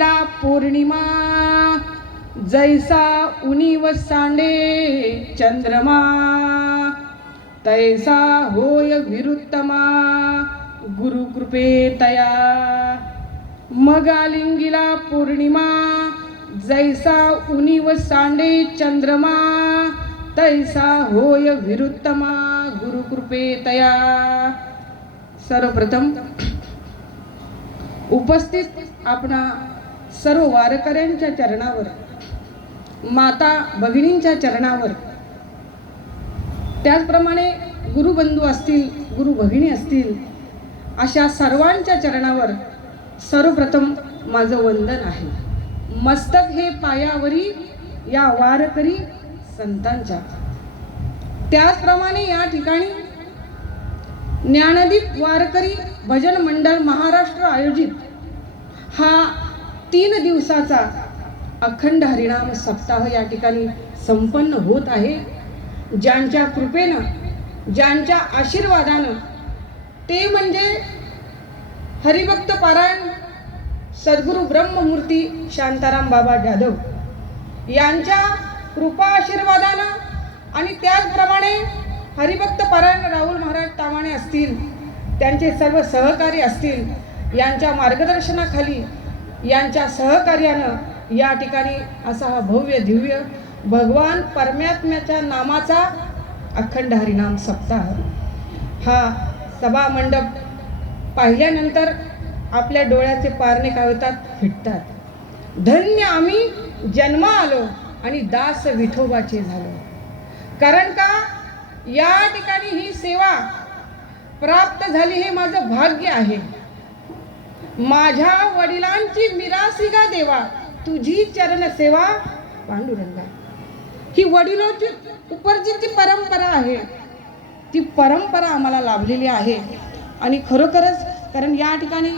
ला पौर्णिमा जैसा उनीव सांडे चंद्रमा तैसा होय विरुत्तमा गुरुकृपे तया। मगालिंगिला पौर्णिमा जैसा उनीव सांडे चंद्रमा तैसा होय विरुत्तमा गुरुकृपे तया। सर्वप्रथम उपस्थित आपणा सर्व वारकऱ्यांच्या चरणावर माता भगिनींच्या चरणावर. त्याचप्रमाणे गुरुबंधू असतील गुरु भगिनी असतील अशा सर्वांच्या चरणावर सर्वप्रथम माझं वंदन आहे. मस्तक हे पायावरी या वारकरी संतांच्या. त्याचप्रमाणे या ठिकाणी ज्ञानदीप वारकरी भजन मंडळ महाराष्ट्र आयोजित हा तीन दिवसाचा अखंड हरिणाम सप्ताह या ठिकाणी संपन्न होत आहे. ज्यांच्या कृपेनं ज्यांच्या आशीर्वादानं ते म्हणजे हरिभक्त पारायण सद्गुरू ब्रह्ममूर्ती शांताराम बाबा जाधव. यांच्या कृपा आशीर्वादानं आणि त्याचप्रमाणे हरिभक्त पारायण राहुल महाराज तामाणे असतील त्यांचे सर्व सहकारी असतील यांच्या मार्गदर्शनाखाली यांच्या सहकार्यानं या ठिकाणी असा हा भव्य दिव्य भगवान परमात्म्याच्या नामाचा अखंड हरिनाम सप्ताह हा सभा मंडप पाहिल्यानंतर आपल्या डोळ्याचे पारणे काय होतात? फिटतात. धन्य आम्ही जन्मा आलो आणि दास विठोबाचे झालो. कारण का? या ठिकाणी ही सेवा प्राप्त झाली हे माझं भाग्य आहे. माझ्या वडिलांची मिरासिगा देवा तुझी चरण सेवा. पांडुरंगा ही वडिलोची उपर्जितची परंपरा आहे. ती परंपरा आम्हाला लाभलेली आहे. आणि खरोखरच कारण या ठिकाणी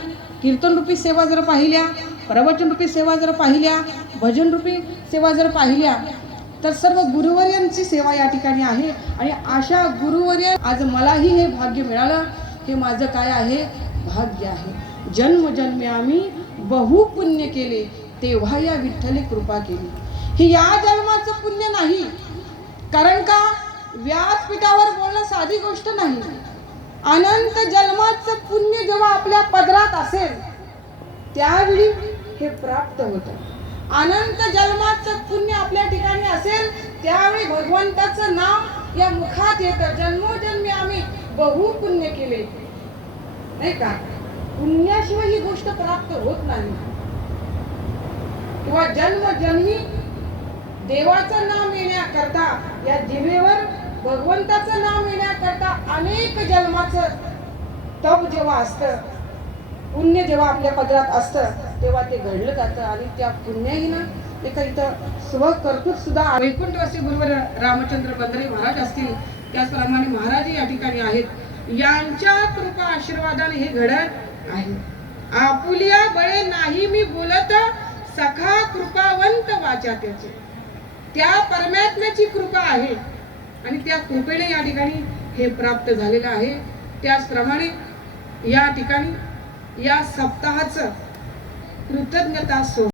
कीर्तनरूपी सेवा जर पाहिल्या प्रवचनरूपी सेवा जर पाहिल्या भजनरूपी सेवा जर पाहिल्या तर सर्व गुरुवर्यांची सेवा या ठिकाणी आहे. आणि अशा गुरुवर्य आज मलाही हे भाग्य मिळालं. हे माझं काय आहे? भाग्य आहे. जन्मजन्मी आम्ही बहु पुण्य केले तेव्हा या विठ्ठले कृपा केली. ही या जन्माचं पुण्य नाही. कारण का? व्यासपीठावर बोलणं साधी गोष्ट नाही. अनंत जन्माचं पुण्य जेव्हा आपल्या पदरात असेल त्यावेळी हे प्राप्त होतं. अनंत जन्माचं पुण्य आपल्या ठिकाणी असेल त्यावेळी भगवंताचं नाव या मुखात येतं. जन्मोजन्मी आम्ही बहु पुण्य केले. नाही का? पुण्याशिवाय ही गोष्ट प्राप्त होत नाही. किंवा जन्म जन्मी देवाचं नाव येण्याकरता या जिभेवर भगवंताचं नाव येण्याकरता अनेक जन्माचं तप जेव्हा असतं पुण्य जेव्हा आपल्या पदरात असतं तेव्हा ते घडलं जातं. आणि त्या पुण्याहीनं एका इथं स्वकर्तृक सुद्धा वैकुंठवासी गुरुवर रामचंद्र बंदरे महाराज असतील त्याचप्रमाणे महाराज या ठिकाणी आहेत. यांच्या कृपा आशीर्वादाने हे घडत आहे. आपुलिया बळे नाही मी बोलत सखा कृपावंत वाचा त्याचे. त्या परमात्म्याची कृपा आहे आणि त्या कृपेने या ठिकाणी हे प्राप्त झालेलं आहे. त्याचप्रमाणे या ठिकाणी या सप्ताहाचं कृतज्ञता सो